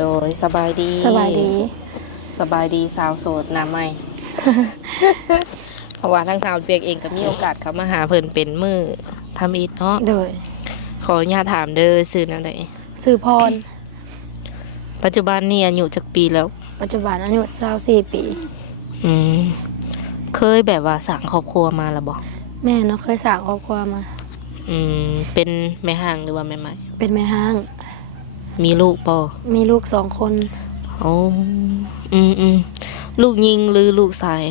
โดยสบายดีสบายดีสบายดีสาวโสดหน้าใหม่ เพราะว่าทั้งสาวเปียกเองก็มีโอกาสเข้ามาหาเพิ่นเป็นมือทำอีทเนาะโดยขออนุญาตถามเด้อซื้อแนวใดชื่อพรปัจจุบันนี่อายุจักปีแล้วปัจจุบันอายุ24ปีอืมเคยแบบว่าสร้างครอบครัวมาแล้วบ่แม่เนาะเคยสร้างครอบครัวมาเป็นแม่ห้างหรือว่าแม่ไม้เป็นแม่ห้างมีลูกบ่มีลูก2คนโอ้ลูกยิงหรือลูกชาย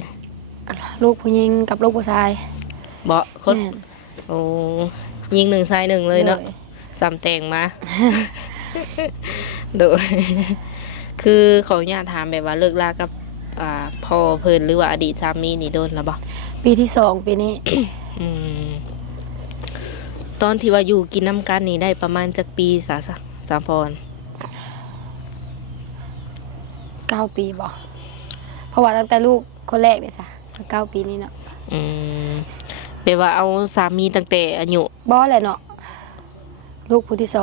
ลูกผู้หญิงกับลูกผู้ชายบ่คนโอ้ยิง1ชาย1เลยเนาะสามแต่งมา โดยคือขออนุญาตถามแบบว่าเลิกลากับพ่อเพิ่นหรือว่าอดีตสามีนี่โดนแล้วบ่ปีที่2ปีนี้ ตอนที่ว่าอยู่กินน้ำกันนี่ได้ประมาณจักปีสามพร9 ปีบ่เพราะว่าตั้งแต่ลูกคนแรกเลยจ้ะ9 ปีนี้เนาะแปลว่าเอาสามีตั้งแต่อายุบ่แหละเนาะลูกผู้ที่2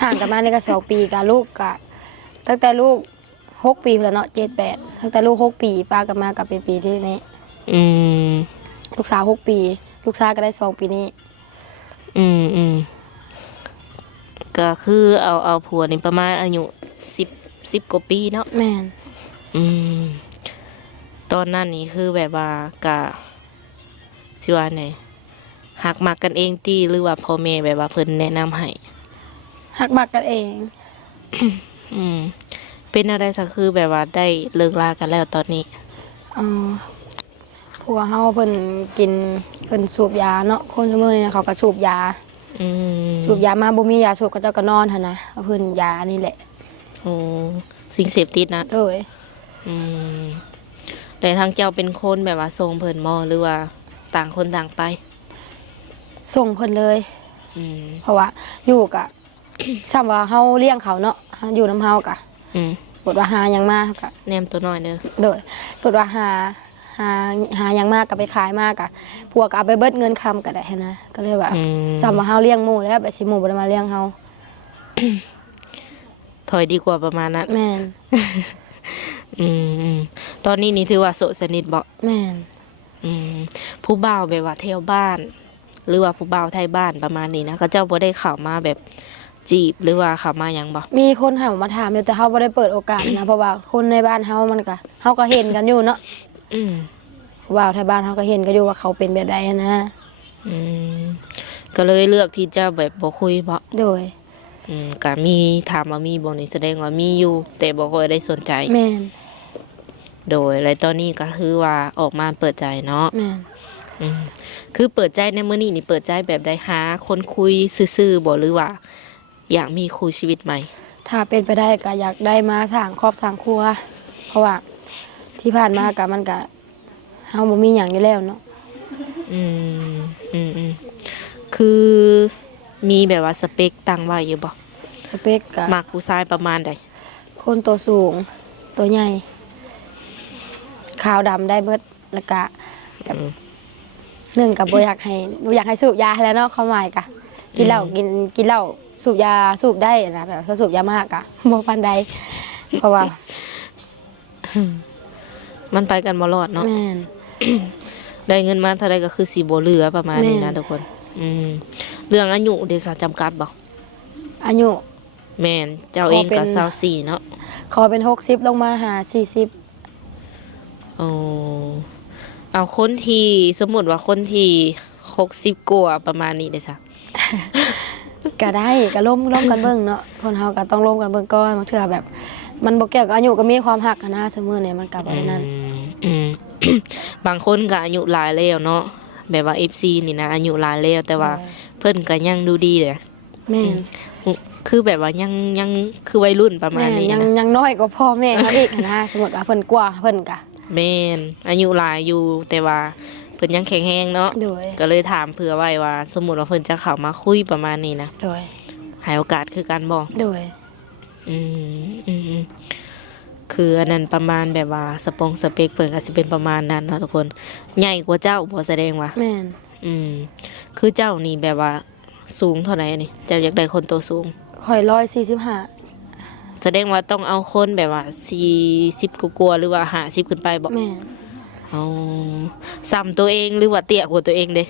ห่างกันมานี่ก็2 ปีกับลูกก็ตั้งแต่ลูก6 ปีแล้วเนาะ7 8ตั้งแต่ลูก6 ปีป้ากันมากับเป็นปีที่นี้ลูกสาว6 ปีลูกชายก็ได้2 ปีนี้ก็คือเอาผัวนี่ประมาณอายุ10กว่าปีเนาะแม่นตอนนั้นนี่คือแบบว่ากะสิว่าไงหักมักกันเองติหรือว่าพ่อแม่แบบว่าเพิ่นแนะนำให้หักมักกันเองเป็นอะไรซะคือแบบว่าได้เลิกลากันแล้วตอนนี้ผัวเฮาเพิ่นกินเพิ่นสูบยาเนาะคนซุมื้อนี้เขาก็สูบยาสูบยามาบ่มียาสูบก็เจ้าก็นอนหั่นนะเพิ่นยานี่แหละโอ้สิ่งเสพติดนะเอ้ยแต่ทางเจ้าเป็นคนแบบว่าส่งเพิ่นบ่หรือว่าต่างคนต่างไปส่งเพิ่นเลยเพราะว่าอยู่กะ ซ้ำว่าเฮาเลี้ยงเขาเนาะอยู่นำเฮากะปวดว่าหาหยังมาก็แนมตัวน้อยเด้อโดยปวดว่าหาหยังมากก็ไปขายมากะผัวก็เอาไปเบิดเงินคำก็ได้นะก็เลยว่าซ้ำว่าเฮาเลี้ยงหมู่แล้วไปสิหมู่บ่ได้มาเลี้ยงเฮาถอยดีกว่าประมาณนั้นแม่นตอนนี้นี่ถือว่าโสดสนิทบ่แม่นผู้บ่าวแบบว่าเที่ยวบ้านหรือว่าผู้บ่าวไทยบ้านประมาณนี้นะเขาเจ้าบ่ได้เข้ามาแบบจีบหรือว่าเข้ามาหยังบ่มีคนหามาถามอยู่แต่เฮาบ่ได้เปิดโอกาสนะเพราะว่าคนในบ้านเฮามันก็เฮาก็เห็นกันอยู่เนาะผู้บ่าวไทยบ้านเฮาก็เห็นกันอยู่ว่าเขาเป็นแบบใดนะก็เลยเลือกที่จะแบบบ่คุยบ่โดยก็มีถามว่ามีบ่นี่แสดงว่ามีอยู่แต่บ่ค่อยได้สนใจแม่นโดยและตอนนี้ก็คือว่าออกมาเปิดใจเนาะแม่นคือเปิดใจในมื้อนี้นี่เปิดใจแบบได้หาคนคุยซื่อๆบ่หรือว่าอยากมีคู่ชีวิตใหม่ถ้าเป็นไปได้ก็อยากได้มาสร้างครอบสร้างครัวเพราะว่าที่ผ่านมาก็มันก็เฮาบ่มีหยังอยู่แล้วเนาะคือมีแบบว่าสเปคตั้งไว้อยู่บ่สเปคก็มักผู้ชายประมาณใดคนตัวสูงตัวใหญ่ขาวดำได้เบิดแล้วก็หนึ่งก็บ่อยากให้สูบยาแล้วเนาะความหมายก็กินเหล้าสูบยาสูบได้นะแบบสูบยามากอะบ่ปานใดเพราะว่ามันไปกันบ่รอดเนาะแม่นได้เงินมาเท่าใดก็คือสิบ่เหลือประมาณนี้นะทุกคนเรื่องอายุเดี๋ยวจำกัดบ่อายุแม่นเจ้าเองก็24เนาะขอเป็น60ลงมาหา40เอาคนที่สมมุติว่าคนที่60กว่าประมาณนี้ได้ซะ ก็ได้ก็ร่วมกันเบิ่งเนาะคนเฮาก็ต้องร่วมกันเบิ่งก่อนบางเทื่อแบบมันบ่เกี่ยวกับอายุก็มีความฮักนะเสมอเนี่ยมันก็บ่ได้นั่นบางคนก็อายุหลายแล้วเนาะแบบว่า FC นี่นะอายุหลายแล้วแต่ว่าเพิ่นก็ยังดูดีเลยแม่นคือแบบว่ายังคือวัยรุ่นประมาณนี้นะยังน้อยกว่าพ่อแม่เฮาอีกนะสมมุติว่าเพิ่นกว่าเพิ่นก็แม่นอายุหลายอยู่แต่ว่าเพิ่นยังแข็งแรงเนาะก็เลยถามเผื่อไว้ว่าสมมุติว่าเพิ่นจะเข้ามาคุยประมาณนี้นะโดยให้โอกาสคือกันบ่โดยคืออันนั้นประมาณแบบว่าสเปคเพิ่นก็สิเป็นประมาณนั้นเนาะทุกคนใหญ่กว่าเจ้าบ่แสดงว่าแม่นคือเจ้านี่แบบว่า สูงเท่าไหร่นี่เจ้าอยากได้คนตัวสูง ข่อย145แสดงว่าต้องเอาคนแบบว่า40กว่าๆหรือว่า50ขึ้นไปบ่ แม่น เอาซ้ำตัวเองหรือว่าเตี้ยกว่าตัวเองเด้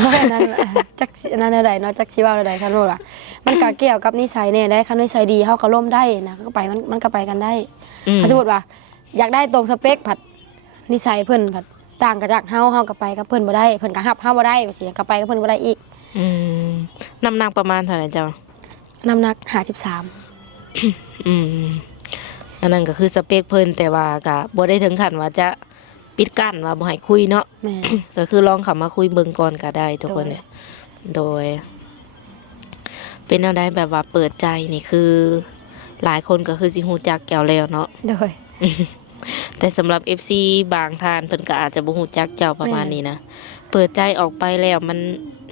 ว่านั่นแหละจักสินั่นใดเนาะจักสิเว้าใดคันว่าล่ะมันก็เกี่ยวกับนิสัยเนี่ยได้คันนิสัยดีเฮาก็ร่วมได้นะก็ไปมันก็ไปกันได้ ถ้าสมมุติว่า อยากได้ตรงสเปคผัดนิสัยเพิ่นผัดต่างกับจากเฮาก็ไปกับเพิ่นบ่ได้เพิ่นก็ฮับเฮาบ่ได้สิก็ไปกับเพิ่นบ่ได้อีก อืมน้ำหนักประมาณเท่าไหร่เจ้า น้ำหนัก53 อืมอันนั้นก็คือสเปคเพิ่นแต่ว่าก็บ่ได้ถึงขั้นว่าจะปิดกั้นว่าบ่ให้คุยเนาะ แม่ ก็คือลองเข้ามาคุยเบิ่งก่อนก็ได้ทุกคนเนี่ยโดย เป็นแนวใดแบบว่าเปิดใจนี่คือ หลายคนก็คือสิฮู้จักแก้วแล้วเนาะ โดย แต่สำหรับ FC บางท่านเพิ่นก็อาจจะบ่ฮู้จักเจ้าประมาณนี้นะเปิดใจออกไปแล้วมัน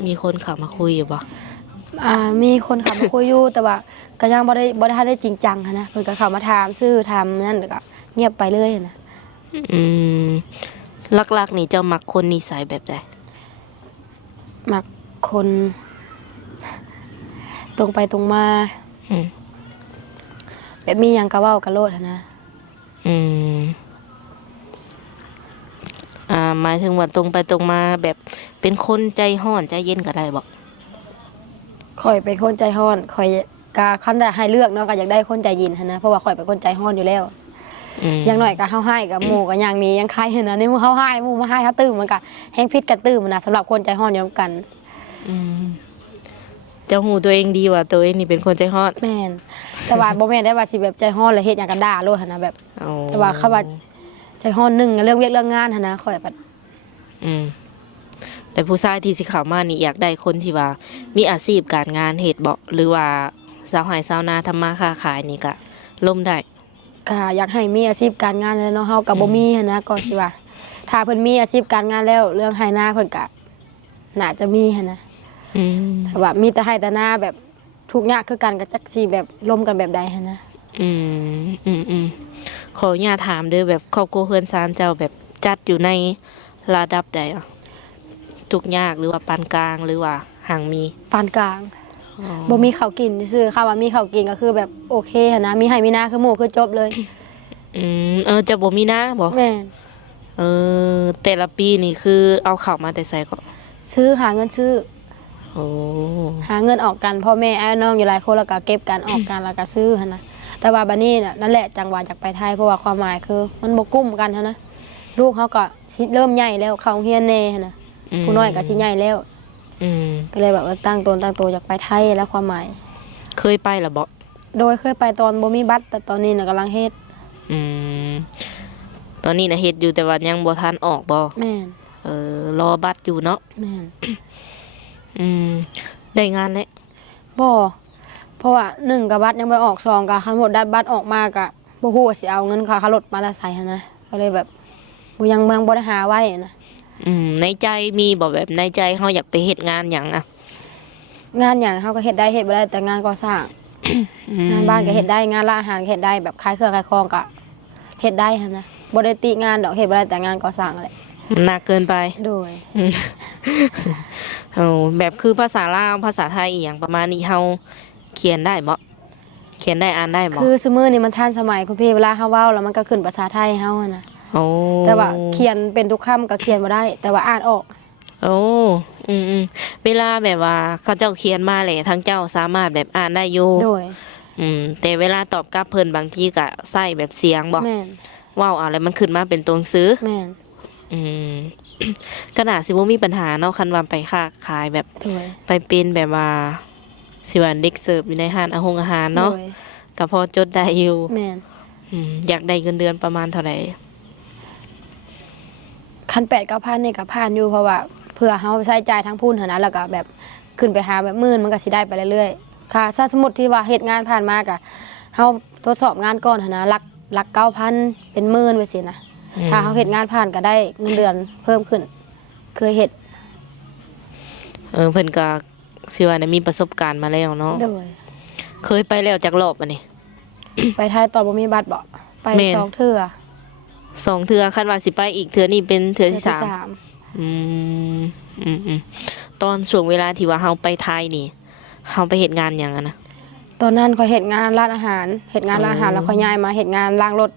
มีคนเข้ามาคุยอยู่บ่ มีคนเข้ามาคุยอยู่แต่ว่าก็ยังบ่ได้ทันได้จริงจังหันนะเพิ่นก็เข้ามาถามชื่อถามนั่นแล้วก็เงียบไปเรื่อยนะ อืมหลักๆนี่เจ้ามักคนนิสัยแบบใด มักคนตรงไปตรงมา อืม แบบมีหยังก็เว้ากันโลดหันนะ อืมหมายถึงว่าตรงไปตรงมาแบบเป็นคนใจห้อนใจเย็นก็ได้บ่ ข่อยเป็นคนใจร้อนข่อยก็คันได้ให้เลือกเนาะก็อยากได้คนใจเย็นหันนะเพราะว่าข่อยเป็นคนใจร้อนอยู่แล้ว อย่างน้อยก็เฮาให้กับหมู่ก็ยังมียังใครหันนะนี่หมู่เฮาให้หมู่มาให้เฮาตื่มมันก็แฮงพิษกันตื่มนะสำหรับคนใจร้อนอยู่นำกัน อืมเจ้าหูตัวเองดีว่าตัวเองนี่เป็นคนใจห้อน แม่นแต่ว่าบ่แม่นได้ว่าสิแบบใจร้อนแล้วเฮ็ดหยังก็ด่าโลดหันนะแบบ อ๋อ แต่ว่าเขาว่าใจร้อนหนึงเรื่องเวียกเรื่องงานหันนะข่อยแบบ อืมแต่ผู้ชายที่สิเข้ามานี่อยากได้คนที่ว่า มีอาชีพการงานเฮ็ดบ่หรือว่าสาวไร่สาวนาทำมาค้าขายนี่ก็ล่มได้ ก็อยากให้มีอาชีพการงานแล้วเนาะเฮาก็บ่มีหันนะก็สิว่าถ้าเพิ่นมีอาชีพการงานแล้วเรื่องให้หน้าเพิ่นก็น่าจะมีหันนะ อืม แต่ว่ามีแต่ให้แต่หน้าแบบทุกข์ยากคือกันก็จักสิแบบล้มกันแบบใดหันนะ อืมขออนุญาตถามเด้อแบบครอบครัวเพื่อนซานเจ้าแบบจัดอยู่ในระดับใดอ่ะทุกข์ยากหรือว่าปานกลางหรือว่าห่างมี ปานกลาง อ๋อ บ่มีข้าวกินซื่อๆค่ะว่ามีข้าวกินก็คือแบบโอเคหันนะมีให้มีหน้าคือหมู่คือจบเลย จะบ่มีนะบ่ แม่น แต่ละปีนี่คือเอาเข้าวมาแต่ไสก็ ซื้อหาเงินซื้อ โอ้ หาเงินออกกันพ่อแม่ไอ้น้องอยู่หลายคนแล้วก็เก็บกันออกกันแล้วก็ซื้อหันนะแต่ว่าบัดนี้น่ะนั่นแหละจังหวะอยากไปไทยเพราะว่าความหมายคือ มันบ่กุ้มกันหันนะลูกเขาก็สิเริ่มใหญ่แล้วเข้าโรงเรียนแน่หันนะผู้น้อยก็สิใหญ่แล้ว อืม ก็เลยแบบตั้งตัวอยากไปไทยแล้วความหมาย เคยไปล่ะบ่ โดยเคยไปตอนบ่มีบัตรแต่ตอนนี้น่ะกำลังเฮ็ด อืมตอนนี้น่ะเฮ็ดอยู่แต่ว่ายังบ่ทันออกบ่ แม่น รอบัตรอยู่เนาะ แม่น อืมได้งานแล้ว บ่เพราะว่าหนึ่งกับบัตรยังบ่ได้ออกสองก็คันหมดได้บัตรออกมาก็บ่ฮู้ว่าสิเอาเงินค่ารถมาแต่ไสหันนะก็เลยแบบยังบ่ได้หาไว้นะ ในใจมีบ่แบบในใจเฮาอยากไปเฮ็ดงานหยังอ่ะ งานหยังเฮาก็เฮ็ดได้เฮ็ดบ่ได้แต่งานก่อสร้างงานบ้านก็เฮ็ดได้งานร้านอาหารก็เฮ็ดได้แบบขายเครื่องขายของก็เฮ็ดได้หันนะบ่ได้ติงานดอกเฮ็ดบ่ได้แต่งานก่อสร้างนั่นแหละ หนักเกินไป โดย อืมแบบคือภาษาลาวภาษาไทยอีหยังประมาณนี้เฮาเขียนได้บ่เขียนได้อ่านได้บ่ คือซุมื้อนี้มันทันสมัยคุณพี่เวลาเฮาเว้าแล้วมันก็ขึ้นภาษาไทยเฮาอะนะ โอ้ แต่ว่าเขียนเป็นทุกคำก็เขียนบ่ได้ แต่ว่าอ่านออก โอ้เวลาแบบว่าเขาเจ้าเขียนมาแหละทั้งเจ้าสามารถแบบอ่านได้อยู่ โดย แต่เวลาตอบกลับเพิ่นบางทีก็ใส่แบบเสียงบ่ แม่น เว้าเอาแล้วมันขึ้นมาเป็นตัวหนังสือ แม่น อืม ก็น่าสิบ่มีปัญหาเนาะคันว่าไปค้าขายแบบ โดย ไปเป็นแบบว่าสิว่าเด็กเสิร์ฟอยู่ในห้านอาหารเนาะ โดย ก็พอจดได้อยู่ แม่น อยากได้เงินเดือนประมาณเท่าไหร่ คัน8-9,000นี่ก็ผ่านอยู่เพราะว่าเพื่อเฮาใช้จ่ายทั้งพูนเท่านั้นแล้วก็แบบขึ้นไปหาแบบหมื่นมันก็สิได้ไปเรื่อยๆค่ะถ้าสมมุติที่ว่าเฮ็ดงานผ่านมาก็เฮาทดสอบงานก่อนหันนะหลัก 9,000 เป็นหมื่นไปสินะถ้าเฮาเฮ็ดงานผ่านก็ได้เงินเดือนเพิ่มขึ้น เคยเฮ็ด เพิ่นก็สิว่าได้มีประสบการณ์มาแล้วเนาะ โดย เคยไปแล้วจักรอบอันนี้ ไปไทยตอนบ่มีบัตรบ่ไป แม่น สองเทื่อ 2 เทื่อคันว่าสิไปอีกเทื่อนี้เป็นเทื่อที่ เทื่อ 3 อืมต ตอนช่วงเวลาที่ว่าเฮาไปไทยนี่เฮาไปเฮ็ดงานหยังอะนะ ตอนนั้นข่อยเฮ็ดงานร้านอาหารเฮ็ดงานร้านอาหาร อ๋อ แล้วข่อยย้ายมาเฮ็ดงานล้างรถ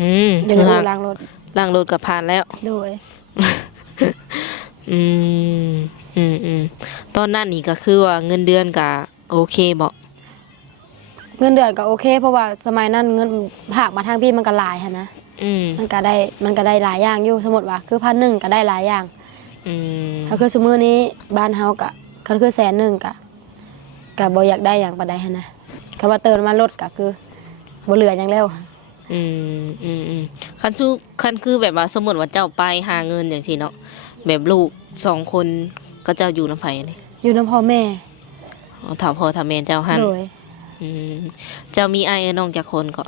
คื เดี๋ยว อ อู่ หาก ล้างรถ ล้างรถก็ผ่านแล้ว โดย อืมตอนนั้นนี่ก็คือว่าเงินเดือนก็โอเคบ่ เงินเดือนก็โอเค เพราะว่าสมัยนั้นเงินภาคมาทางพี่มันก็หลายหันนะ อืม มันก็ได้หลายอย่างอยู่สมมุติว่าคือ1,100ก็ได้หลายอย่าง อืม ถ้าคือสมมื้อนี้บ้านเฮาก็คันคือ100,000ก็บ่อยากได้หยังปานใดหันนะคำว่าเติมน้ำมันรถก็คือบ่เหลือหยังแล้ว คันคือแบบว่าสมมุติว่าเจ้าไปหาเงินจังซี่เนาะแบบลูก2คนก็เจ้าอยู่นำไผนี่ อยู่นำพ่อแม่ อ๋อถ้าพ่อถ้าแม่เจ้าหั่น โดย อืมเจ้ามีอ้ายน้องจักคนก็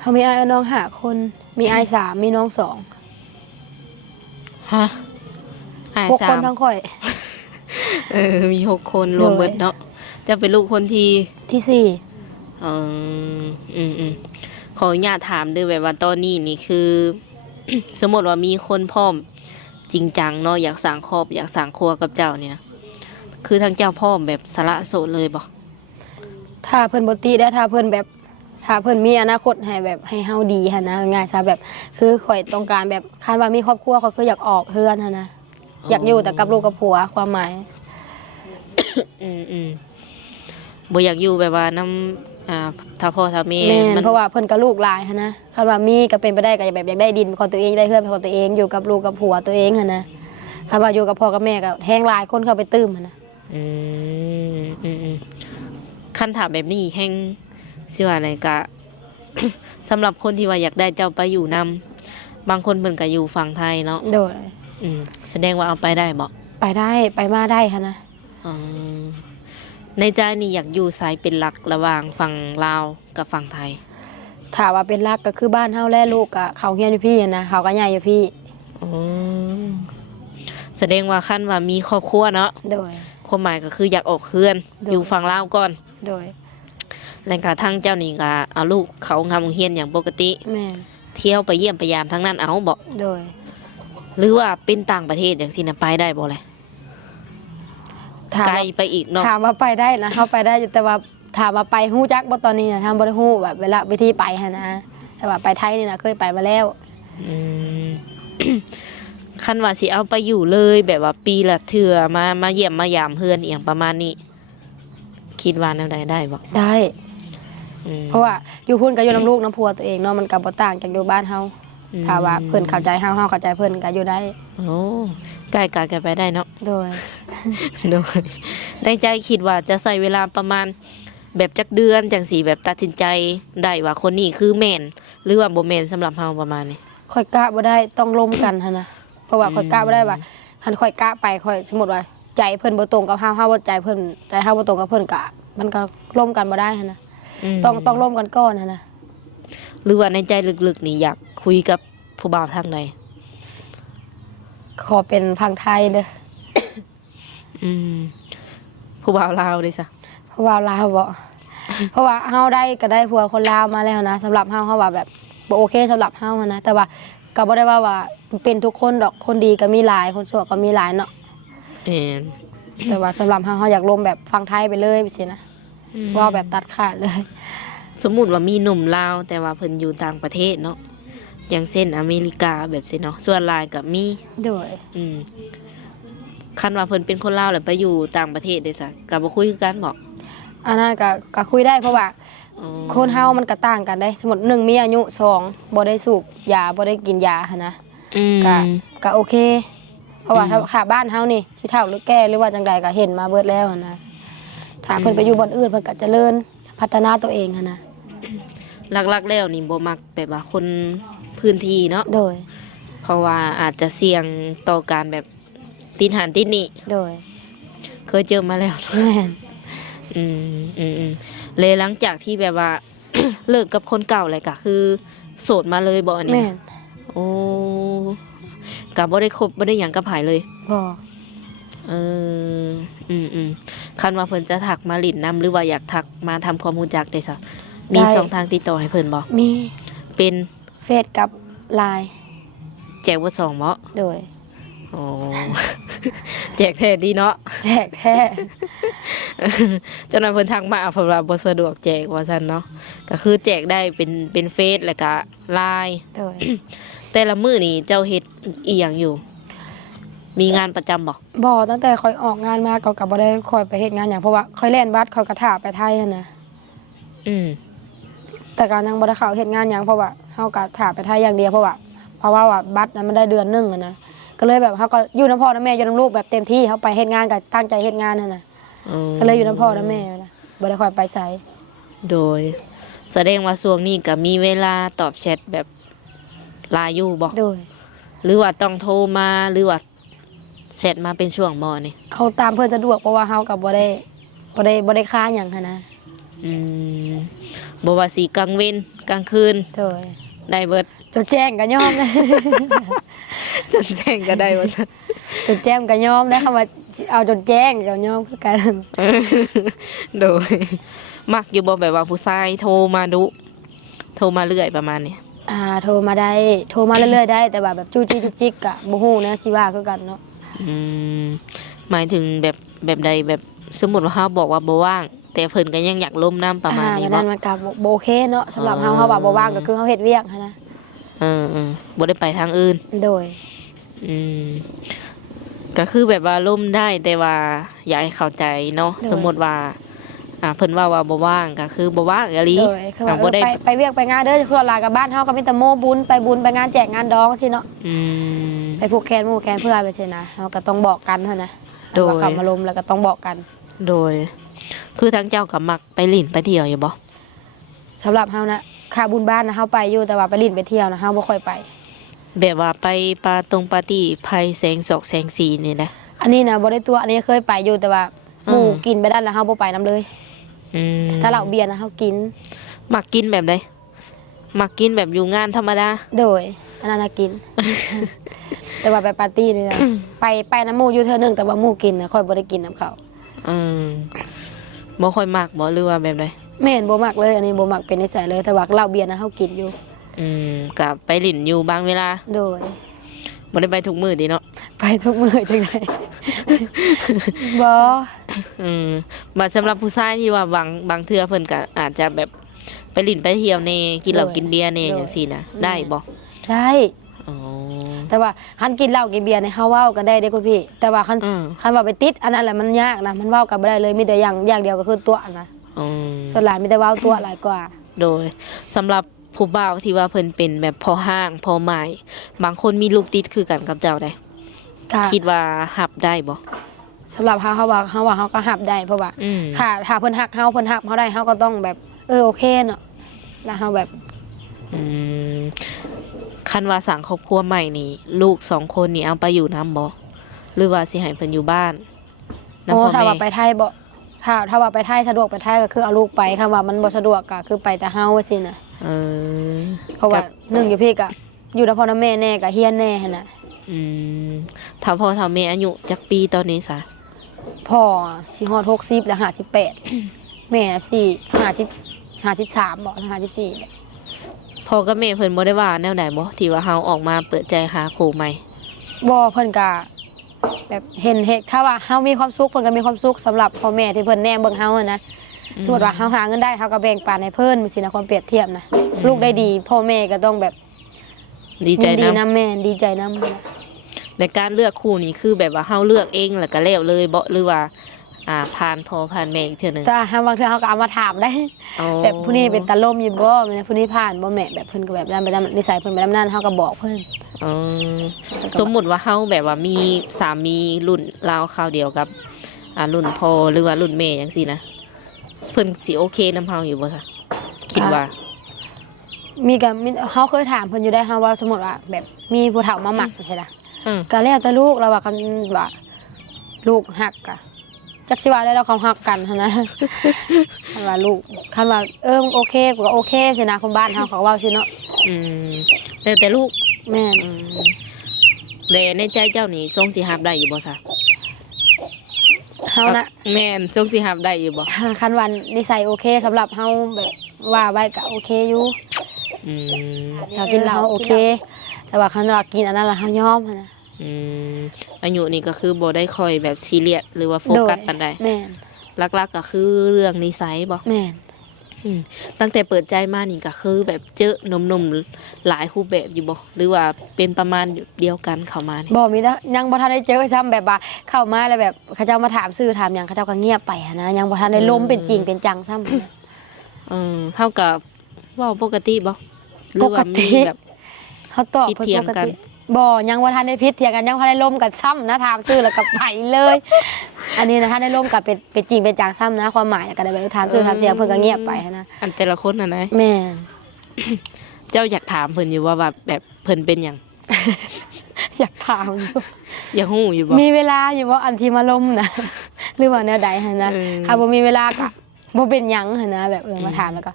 เฮามีอ้ายน้อง5คนมีอ้าย3มีน้องฮะอ้าย 2 6 สา คน ม ทั้งข่อย มี6คนรวมเบิดเนาะเจะเป็นลูกคนที่ ที่สี่ เออขออนุญาตถามด้วยแบบว่าตอนนี้นี่คือ สมมติว่ามีคนพร้อมจริงจังเนาะอยากสร้างครอบอยากสร้างครัวกับเจ้านี่นะคือทางเจ้าพร้อมแบบสละโสดเลยบ่ ถ้าเพิ่นบ่ติได้ถ้าเพิ่นแบบถ้าเพิ่นมีอนาคตให้แบบให้เฮาดีหั่นนะง่ายๆซะแบบคือข่อยต้องการแบบคันว่ามีครอบครัวข่อยคืออยากออกเฮือนหั่นนะอยากอยู่แต่กับลูกกับผัวความหมาย บ่อยากอยู่แบบว่าน้ำถ้าพ่อถ้าแม่ แม่น มัน เพราะว่าเพิ่นก็ลูกหลายหั่นนะคันว่ามีก็เป็นไปได้ก็แบบอยากได้ดินของตัวเองได้เฮือนเป็นของตัวเองอยู่กับลูกกับผัวตัวเองหั่นนะคันว่าอยู่กับพ่อกับแม่ก็แฮงหลายคนเข้าไปตื้มหั่นนะ อืมคันถามแบบนี้แห่งสิว่าไหนกะ สำหรับคนที่ว่าอยากได้เจ้าไปอยู่นำบางคนเพิ่นก็อยู่ฝั่งไทยเนาะ โดย แสดงว่าเอาไปได้บ่ ไปได้ไปมาได้หั่นนะ อ๋อในใจนี่อยากอยู่สายเป็นหลักระหว่างฝั่งลาวกับฝั่งไทย ถ้าว่าเป็นรักก็คือบ้านเฮาและลูกก็เขาเฮียนอยู่พี่หั่นนะเขาก็ใหญ่อยู่พี่ อ๋อแสดงว่าขั้นว่ามีครอบครัวเนาะ โดย ความหมายก็คืออยากออกเฮือน โดย อยู่ฝั่งลาวก่อน โดย แล้วก็ทั้งเจ้านี่ก็เอาลูกเขางำเฮียนอย่างปกติ แม่น เที่ยวไปเยี่ยมไปยามทั้งนั้นเอาบ่ โดย หรือว่าเป็นต่างประเทศอย่างสินะไปได้บ่เลย ถาม ไกล ว่า ไปอีกเนาะ ถามว่าไปได้นะเขาไปได้อยู่แต่ว่าถามว่าไปฮู้จักบ่ตอนนี้นะทางบ่ได้ฮู้แบบเวลาวิธีไปหั่นนะแต่ว่าไปไทยนี่นะเคยไปมาแล้ว อืม คันว่าสิเอาไปอยู่เลยแบบว่าปีละเทื่อมาเยี่ยมมายามเฮือนอหย่างประมาณนี้ คิดว่าแนวใดได้บ่ ได้ อืม เพราะว่าอยู่พุ่นก็อยู่น้ำลูกน้ำผัวตัวเองเนาะมันก็บ่ต่างจากอยู่บ้านเฮาถ้าว่าเพิ่นเข้าใจเฮาเฮาเข้าใจเพิ่นก็อยู่ได้ โอ้ใกล้กันไปได้เนาะ โดย โดยในใจคิดว่าจะใส่เวลาประมาณแบบจักเดือนจังสีแบบตัดสินใจได้ว่าคนนี้คือแม่นหรือว่าบ่แม่นสำหรับเฮาประมาณนี้ ค่อยกะบ่ได้ต้องร่วมกันหั่นนะเพราะว่าค่อยกะบ่ได้ว่าคันค่อยกะไปค่อยสมมุติว่าใจเพิ่นบ่ตรงกับเฮาเฮาบ่ใจเพิ่นใจเฮาบ่ตรงกับเพิ่นก็มันก็ร่วมกันบ่ได้หั่นนะ ม ต้องร่วมกันก่อนหั่นนะ หรือว่าในใจลึกๆนี่อยากคุยกับผู้บ่าวทางใด ขอเป็นพังไทยเด้อ อืมผู้บ่าวลาวเด้ซะ เพราะว่าลาวบ่ เพราะว่าเฮาได้ก็ได้ผัวคนลาวมาแล้วนะสำหรับเฮาว่าแบบบ่โอเคสำหรับเฮาอะนะแต่ว่าก็บ่ได้ว่าเป็นทุกคนดอกคนดีก็มีหลายคนชั่วก็มีหลายเนาะ แม่น แต่ว่าสำหรับเฮาอยากลมแบบฟังไทยไปเลยไปสินะว่าแบบตัดขาดเลย สมมุติว่ามีหนุ่มลาวแต่ว่าเพิ่นอยู่ต่างประเทศเนาะอย่างเช่นอเมริกาแบบซี่เนาะส่วนหลายก็มี โดย อืมคันว่าเพิ่นเป็นคนลาวแล้วไปอยู่ต่างประเทศเด้ซะก็บ่คุยคือกันบ่ อันนั้นก็คุยได้เพราะว่า อ๋อ คนเฮามันก็ต่างกันได้ สมมุติ1มีอายุ2บ่ได้สูบยาบ่ได้กินยาหั่นนะ อืม ก็โอเค เพราะว่าถ้าขาบ้านเฮานี่สิเฒ่าหรือแก่หรือว่าจังใดก็เห็นมาเบิดแล้วหั่นนะถ้าเพิ่นไปอยู่บ่อนอื่นเพิ่นก็เจริญพัฒนาตัวเองหั่นนะ หลักๆแล้วนี่บ่มักแบบว่าคนพื้นที่เนาะ โดย เพราะว่าอาจจะเสี่ยงต่อการแบบติดหันติดนี่ โดย เคยเจอมาแล้ว แม่น เลยหลังจากที่แบบว่า เลิกกับคนเก่าเลยก็คือโสดมาเลยบ่อันนี้ แม่น โอ้ก็บ่ได้คบบ่ได้หยังกับไผเลย บ่ เออคันว่าเพิ่นจะทักมาหลินนํหรือว่าอยากทักมาทำความรู้จักได้ซะมีช่องทางติดต่อให้เพิ่นบ่ มี เป็น เฟซกับไลน์ แจกว่า2บ่ โดย อ๋อ แจกแท้ดีเนาะ แจกแท้ เจ้าหน้าเพิ่นทักมาเพิ่นว่าบ่สะดวกแจกว่าซั่นเนาะก็คือแจกได้เป็นเฟซแล้วก็ไลน์ โดย แต่ละมื้อนี่เจ้าเฮ็ดอีหยังอยู่ มีงานประจำบ่ บ่ตั้งแต่ค่อยออกงานมาก็บ่ได้ค่อยไปเฮ็ดงานหยังเพราะว่าค่อยแล่นบัสค่อยกระถาไปไทยหั่นน่ะ อืม แต่ก็ยังบ่ได้เข้าเฮ็ดงานหยังเพราะว่าเฮากะถาไปไทยอย่างเดียวเพราะว่าบัสนั้นมันได้เดือนหนึงอะนะก็เลยแบบเฮาก็อยู่นำพ่อนำแม่อยู่นำลูกแบบเต็มที่เฮาไปเฮ็ดงานก็ตั้งใจเฮ็ดงานนั่นน่ะ อืม ก็เลยอยู่นำพ่อนำแม่นะบ่ได้ค่อยไปไส โดย แสดงว่าช่วงนี้ก็มีเวลาตอบแชทแบบหลายอยู่บ่ โดย หรือว่าต้องโทรมาหรือว่าแชทมาเป็นช่วงบ่นี่ เอาตามเพิ่นสะดวกเพราะว่าเฮาก็บ่ได้ค้าหยังหันนะ อืมบ่ว่าสิกลางเว้นกลางคืน โดย ได้เบิด จดแจ้งก็ยอมนะ จนแจ้งก็ได้ว่าซั่น จดแจ้งก็ยอมได้คำว่าเอาจดแจ้งก็ยอมคือกัน เออโดยมักอยู่บ่แบบว่าผู้ชายโทรมาดุโทรมาเรื่อยประมาณนี้ โทรมาได้โทรมาเรื่อยๆได้แต่ว่าแบบจู้จี้จุกจิกก็บ่ฮู้นะสิว่าคือกันเนาะ อืมหมายถึงแบบใดแบบสมมุติว่าเฮาบอกว่าบ่ว่าง แต่เพิ่นก็ยังอยากล้มน้ำประมาณนี้ ก็ บ่ นั่นมันก็บ่โอเคเนาะสำหรับเฮาว่าบ่ว่างก็คือเฮาเฮ็ดเวียกหันนะ เออบ่ได้ไปทางอื่น โดย อืมก็คือแบบว่าล่มได้แต่ว่าอยากให้เข้าใจเนาะสมมติว่าเพิ่นว่าบ่ว่างก็คือบ่ว่างอีหลี โดยคือว่า บ่ได้ ไปเวียกไปงานเด้อคือลากับบ้านเฮาก็มีแต่โมบุญไปงานแจกงานดองสิเนาะ อืม ไปผูกแขนหมู่แขนเพื่อนไปสินะเฮาก็ต้องบอกกันเท่านะ โดย ว่าเขามาลมแล้วก็ต้องบอกกัน โดย คือทั้งเจ้ากับมักไปลิ้นไปเที่ยวอยู่บ่ สำหรับเฮานะค่าบุญบ้านนะเฮาไปอยู่แต่ว่าไปลิ้นไปเที่ยวนะเฮาบ่ค่อยไป แบบว่าไปปาร์ตี้ไผแสงสอกแสงสีนี่แหละ อันนี้นะบ่ได้ตัวอันนี้เคยไปอยู่แต่ว่าหมู่ อืม กินไปด้านแล้วเฮาบ่ไปนํเลย อืม ถ้าเหล้าเบียร์นะเฮากิน มักกินแบบใดมักกินแบบอยู่งานธรรมดา โดยอันนั้นน่ะกิน แต่ว่าไปปาร์ตี้นี่นะไปน้ำหมู่อยู่เทื่อนึงแต่ว่าหมู่กินนะค่อยบ่ได้กินน้ำเขา อืมบ่ค่อยมักบ่หรือว่าแบบใด แม่นบ่มักเลยอันนี้บ่มักเป็นนิสัยเลยแต่ว่าเหล้าเบียร์นะเฮากินอยู่ อืมก็ไปลิ้นอยู่บางเวลา โดย บ่ได้ไปทุกมื้อติเนาะ ไปทุกมื้อจังได๋ บ่ อืมบัดสำหรับผู้ชายที่ว่าบางเทื่อเพิ่นก็อาจจะแบบไปลิ้นไปเที่ยวแน่กินเหล้ากินเบียร์แน่จังซี่นะได้บ่ ได้ อ๋อ แต่ว่าคันกินเหล้ากินเบียร์เนี่ยเฮาเว้ากันได้เด้คุณพี่ แต่ว่าคัน อืม ว่าไปติดอันนั้นแหละมันยากนะมันเว้ากันบ่ได้เลยมีแต่อย่างเดียวก็คือตัวนะ อืม ส่วนหลายมีแต่เว้าตัวหลายกว่า โดยสำหรับผู้บ่าวที่ว่าเพิ่นเป็นแบบพอห้างพอหมายบางคนมีลูกติดคือกันกับเจ้าได้ ก็ คิดว่ารับได้บ่ สำหรับเฮาว่าเฮาก็รับได้เพราะว่า อืม ถ้าเพิ่นฮักเฮาเพิ่นฮักเฮาได้เฮาก็ต้องแบบโอเคเนาะแล้วเฮาแบบ อืมคันว่าสร้างครอบครัวใหม่นี่ ลูก2คนนี่เอาไปอยู่นํบ่หรือว่าสิให้เพิ่นอยู่บ้านนำพ่อ ถ้า แม่ ว่าไปไทยบ่ถ้าว่าไปไทยสะดวกไปไทยก็คือเอาลูกไปถ้าว่ามันบ่สะดวกก็คือไปแต่เฮาว่าซี่นะ เออ เพราะว่าหนึ่งอยู่พี่ก็อยู่นำพ่อนำแม่แน่ก็เฮียนแน่หั่นน่ะ อืมถ้าพ่อถ้าแม่อายุจักปีตอนนี้ซะ พ่อสิฮอด60แล้ว58แม่53บ่54 พ่อกับแม่เพิ่นบ่ได้ว่าแนวใดบ่ที่ว่าเฮาออกมาเปิดใจหาคู่ใหม่ บ่เพิ่นก็แบบเห็นถ้าว่าเฮามีความสุขเพิ่นก็มีความสุขสำหรับพ่อแม่ที่เพิ่นแนมเบิ่งเฮาอะนะสมมุติว่าเฮาหาเงินได้เฮาก็แบ่งปันให้เพิ่นจังซี่นะความเปรียบเทียบนะลูกได้ดีพ่อแม่ก็ต้องแบบ ดีใจ ยิน นํ นำแม่ดีใจนำ ในการเลือกคู่นี่คือแบบว่าเฮาเลือกเองแล้วก็แล้วเลยบ่หรือว่าผ่านพ่อผ่านแม่อีกเทื่อหนึง แต่บางเทื่อเฮาก็เอามาถามได้ อ๋อ แบบผู้นี้เป็นตาล่มอยู่บ่แม่ผู้นี้ผ่านบ่แม่แบบเพิ่นก็แบบนั้นไปตามนิสัยเพิ่นไปตามนั้นเฮาก็บอกเพิ่น อ๋อสมมุติว่าเฮาแบบว่ามีสามีรุ่นราวคราวเดียวกับรุ่นพ่อหรือว่ารุ่นแม่จังซี่นะเพิ่นสิโอเคนำเฮาอยู่บ่ซะคิดว่า มีเฮาเคยถามเพิ่นอยู่ได้เฮาว่าสมมุติว่าแบบมีผู้เฒ่ามาหมักใช่ล่ะ อืม ก็แล้วแต่ลูกเราว่ากันว่าลูกหักกะจักสิว่าได้เราเขาหักกันหั้นนะ คันว่าลูกคันว่ามึงโอเคกูก็โอเคสินะคนบ้านเฮาเขาก็เว้าสิเนาะ อืมแล้วแต่ลูก แม่น อืมแต่ในใจเจ้านี่ทรงสิรับได้อยู่บ่ซะ เฮานะ แม่นทรงสิรับได้อยู่บ่ คันว่านิสัยโอเคสำหรับเฮาแบบว่าไว้ก็โอเคอยู่ อืม ถ้ากินเหล้าโอเค แต่ว่าคันว่ากินอันนั้นล่ะเฮายอมหั้นนะ อืมอายุนี่ก็คือบ่ได้ค่อยแบบซีเรียสหรือว่าโฟกัสปานใด แม่น หลักๆก็คือเรื่องนิสัยบ่ แม่น อืมตั้งแต่เปิดใจมานี่ก็คือแบบเจอหนุ่มๆหลายรูปแบบอยู่บ่หรือว่าเป็นประมาณเดียวกันเข้ามานี่ บ่มีนะยังบ่ทันได้เจอซ้ำแบบว่าเข้ามาแล้วแบบเขาเจ้ามาถามชื่อถามหยังเขาเจ้าก็เงียบไปหั้นนะยังบ่ทันได้ล้มเป็นจริงเป็นจังซ้ำ เท่ากับเว้าปกติบ่หรือว่ามีแบบ เขาตอบ ผิด เพิ่น เถีย ป ง ก กัน ติบ่ยังบ่ทันได้พิษเถียงกันยังบ่ทันได้ล้มกันซ้ำนะถามชื่อแล้วก็ไปเลย อันนี้นะถ้าได้ล้มกันเป็นจริงเป็นจังซ้ำนะความหมายก็ได้แบบถามชื่อถามเสียงเพิ่นก็เงียบไปหั้นนะ อันแต่ละคนน่ะนะ แม่น เจ้าอยากถามเพิ่นอยู่ว่าแบบเพิ่นเป็นหยัง อยากถามอยู่ อยากฮู้อยู่บ่ มีเวลาอยู่บ่อันที่มาล้มนะ หรือว่าแนวใดหั่นนะ เออ ถ้าบ่มีเวลาก็บ่เป็นหยังหั่นนะแบบมาถามแล้วก็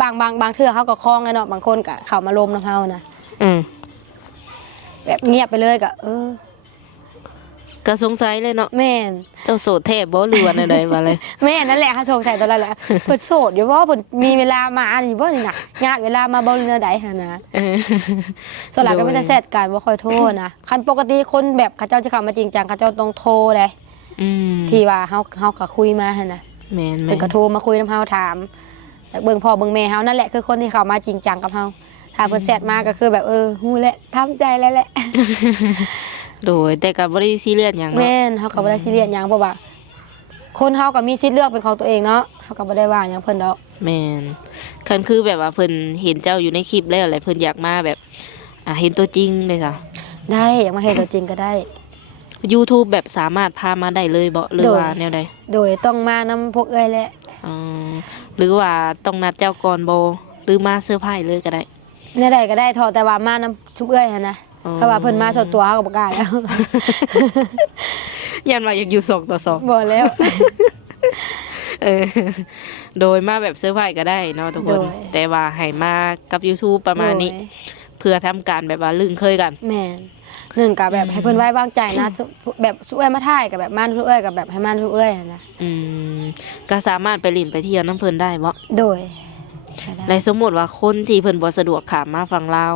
บางเทื่อเขาก็คล้องแล้วเนาะบางคนก็เข้ามาล้มนำเฮานะ อืม แบบเงียบไปเลยก็ก็สงสัยเลยเนาะ แม่น เจ้าโสดแท้บ่หรือว่าแนวใดว่าเลย แม่นั่นแหละค่ะสงสัยตอนนั้นแหละ เพิ่นโสดอยู่บ่เพิ่นมีเวลามานี่บ่นี่น่ะญาติเวลามาบ่เรือใดหั่นนะ เออ ส่วนหลายก็ไม่ได้แซดกันบ่ค่อยโทรนะคันปกติคนแบบเขาเจ้าสิเข้ามาจริงจังเขาเจ้าต้องโทรเลย อืม ที่ว่าเฮาก็คุยมาหั่นน่ะ แม่น เพิ่นก็โทรมาคุยนํเฮาถามแล้วเบิ่งพ่อเบิ่งแม่เฮานั่นแหละคือคนที่เข้ามาจริงจังกับเฮาถ้าเพิ่นแซดมาก็คือแบบฮู้แหละทำใจแล้วแหละ โดยแต่ก็บ่ได้ซีเรียสหยังเนาะ แม่นเฮาก็บ่ได้ซีเรียสหยังเพราะว่าคนเฮาก็มีสิทธิ์เลือกเป็นของตัวเองเนาะเฮาก็บ่ได้ว่าหยังเพิ่นดอก แม่นคันคือแบบว่าเพิ่นเห็นเจ้าอยู่ในคลิปแล้วแหละเพิ่นอยากมาแบบเห็นตัวจริงเลยจ้ะ ได้อยากมาเห็นตัวจริงก็ได้ YouTube แบบสามารถพามาได้เลยบ่หรือว่าแนวใด โดยต้องมานำพวกเอ้ยแหละ อ๋อหรือว่าต้องนัดเจ้าก่อนบ่หรือมาเซอร์ไพรส์เลยก็ได้ ในใดก็ได้ทอแต่ว่ามานำทุกเอ้ยหั่นนะ อ๋อ เพราะว่าเพิ่นมาส่วนตัวเฮาก็บ่กล้าแล้ว ยันว่าอยากอยู่2ต่อ2 บ่แล้ว เออโดยมาแบบเซอร์ไพรส์ก็ได้เนาะทุกคน โดย แต่ว่าให้มากับ YouTube ประมาณนี้ โดย เพื่อทำการแบบว่าลึงเคยกัน แม่นหนึ่งก็แบบให้เพิ่นไว้วางใจนะแบบช่วยมาถ่ายกับแบบมานทุกเอ้ยกับแบบให้มานทุกเอ้ยหั่นนะ อืมก็สามารถไปเลินไปเที่ยวน้ำเพิ่นได้บ่ โดย ในสมมุติว่าคนที่เพิ่นบ่สะดวกขามมาฝั่งลาว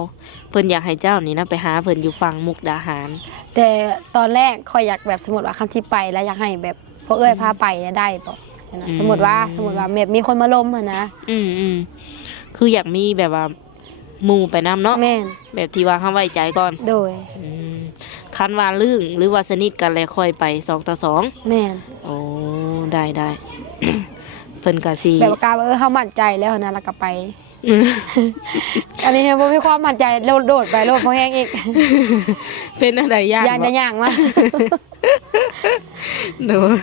เพิ่นอยากให้เจ้านี่นะไปหาเพิ่นอยู่ฝั่งมุกดาหาร แต่ตอนแรกข่อยอยากแบบสมมุติว่าคันที่ไปแล้วอยากให้แบบพวกเอ้ยพาไปได้บ่นะสมมุติว่าแบบมีคนมาล้มหั่นนะ อืมคืออยากมีแบบว่าหมู่ไปนํเนาะ แม่น แบบที่ว่าเฮาไว้ใจก่อน โดย อืมคันว่าลึงหรือว่าสนิทกันแล้วค่อยไป2ต่อ แม่น 2โอ้ได้ เพิ่นก็สิ แบบว่ากล้าว่าเฮามั่นใจแล้วหั่นนะแล้วก็ไป อันนี้บ่มีความมั่นใจโดดไปโลดเพราะแห้งอีก เป็นอะไรยาก ย่าง บ่ ได้ย่างมา โดย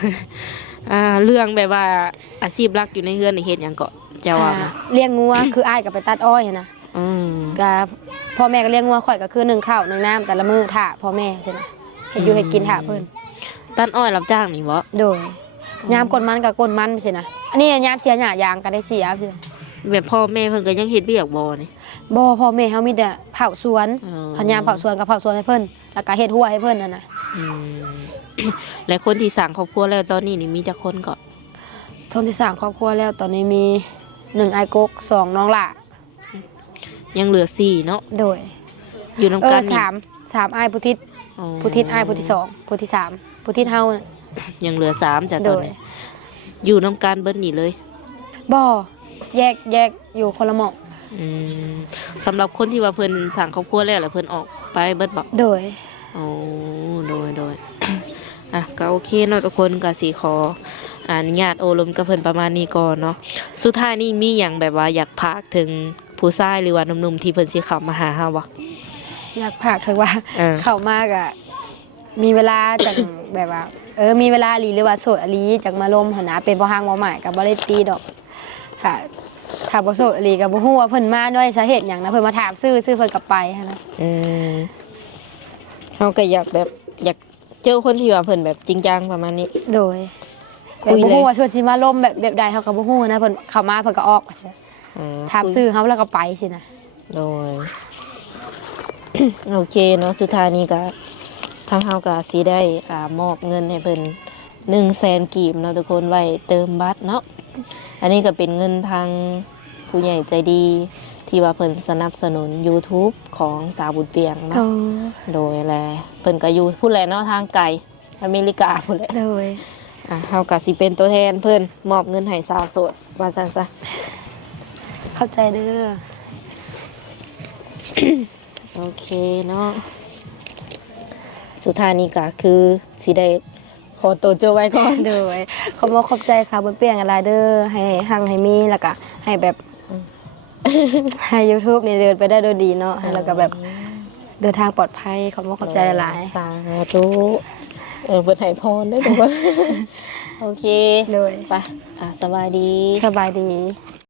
เรื่องแบบว่าอาชีพหลักอยู่ในเฮือนนี่เฮ็ดหยังเก็เจ้าว่ามา เลี้ยงงัวคืออ้ายก็ไปตัดอ้อยนะ อืม ก็พ่อแม่ก็เลี้ยงงัวข่อยก็คือนึ่งข้าวนึ่งน้ำแต่ละมื้อท่าพ่อแม่ใช่นะเฮ็ดอยู่เฮ็ดกินท่าเพิ่น ตัดอ้อยรับจ้างนี่บ่ โดยยามกดมันก็กดมันใช่นะอันนี้ยามเสียหญ้ายางก็ได้เสียใช่นะ แบบพ่อแม่เพิ่นก็ยังเฮ็ดเวียกบ่นี่ บ่พ่อแม่เฮามีแต่เผาสวน อ๋อ คันยามเผาสวนก็เผาสวนให้เพิ่นแล้วก็เฮ็ดหัวให้เพิ่นนั่นน่ะ อืม และคนที่สร้างครอบครัวแล้วตอนนี้นี่มีจักคนก็ ทนที่สร้างครอบครัวแล้วตอนนี้มี1อ้ายกก2น้องหล่า ยังเหลือ4เนาะ โดย อยู่นํกันนี่ 3อ้ายผู้ทิศ อ๋อ ผู้ทิศอ้ายผู้ที่2ผู้ที่3ผู้ทิศเฮาน่ะ ยังเหลือ3จ้ะตอน โดย นี้อยู่นํกันเบิดนี่เลย บ่แยกอยู่คนละหม่อง อืมสำหรับคนที่ว่าเพิ่นสร้างครอบครัวแล้วแล้วเพิ่นออกไปเบิดบ่ โดย โอ้โดย ก็โอเคเนาะทุกคนก็สิขออนุญาตโอลมกับเพิ่นประมาณนี้ก่อนเนาะสุดท้ายนี่มีหยังแบบว่าอยากพากถึงผู้ชายหรือว่าหนุ่มๆที่เพิ่นสิเข้ามาหาเฮาบ่ อยากพากถึงว่า เออ เข้ามากอะมีเวลาจัง แบบว่า มีเวลาอีหลีหรือว่าโสดอีหลีจังมาลมหันนะเป็นบ่ฮางบ่หมายก็บ่ได้ตีดอกค่ะถ้าบ่โสดอีหลีก็บ่ฮู้ว่าเพิ่นมาด้วยสาเหตุหยังนะเพิ่นมาถามชื่อเพิ่นก็ไปหันนะ อืมเฮาก็อยากแบบอยากเจอคนที่ว่าเพิ่นแบบจริงจังประมาณนี้ โดย คุยเลย บ่ฮู้ว่าส่วนสิมาลมแบบใดเฮาก็บ่ฮู้นะเพิ่นเข้ามาเพิ่นก็ออก อืม ถามชื่อเฮาแล้วก็ไปสินะ โดย โอเคเนาะสุดท้ายนี้ก็ทางเฮาก็สิได้มอบเงินให้เพิ่น100,000กีบเนาะทุกคนไว้เติมบัตรเนาะอันนี้ก็เป็นเงินทางผู้ใหญ่ใจดี ที่ว่าเพิ่นสนับสนุน YouTube ของสาวบุญเปียง โอ้ เนาะโดยแลเพิ่นก็อยู่พู้นแหละเนาะทางไกลอเมริกาพู้นแหละ โดย เฮาก็สิเป็นตัวแทนเพิ่นมอบเงินให้สาวโสดว่าซั่นซะ เข้าใจเด้อ โอเคเนาะสุดท้ายนี้ก็คือสิได้ขอตัวจบไว้ก่อน โดยขอบคุณขอบใจสาวบนเปียงอะไรเด้อให้หังให้มีแล้วก็ให้แบบ ให้ YouTube นี่เดินไปได้โดยดีเนาะแล้วก็แบบเดินทางปลอดภัยขอบคุณขอบใจหลาย สาธุเพิ่นให้พรได้อทุกคน โอเค ๆโดย ไปสบายดี สบายดี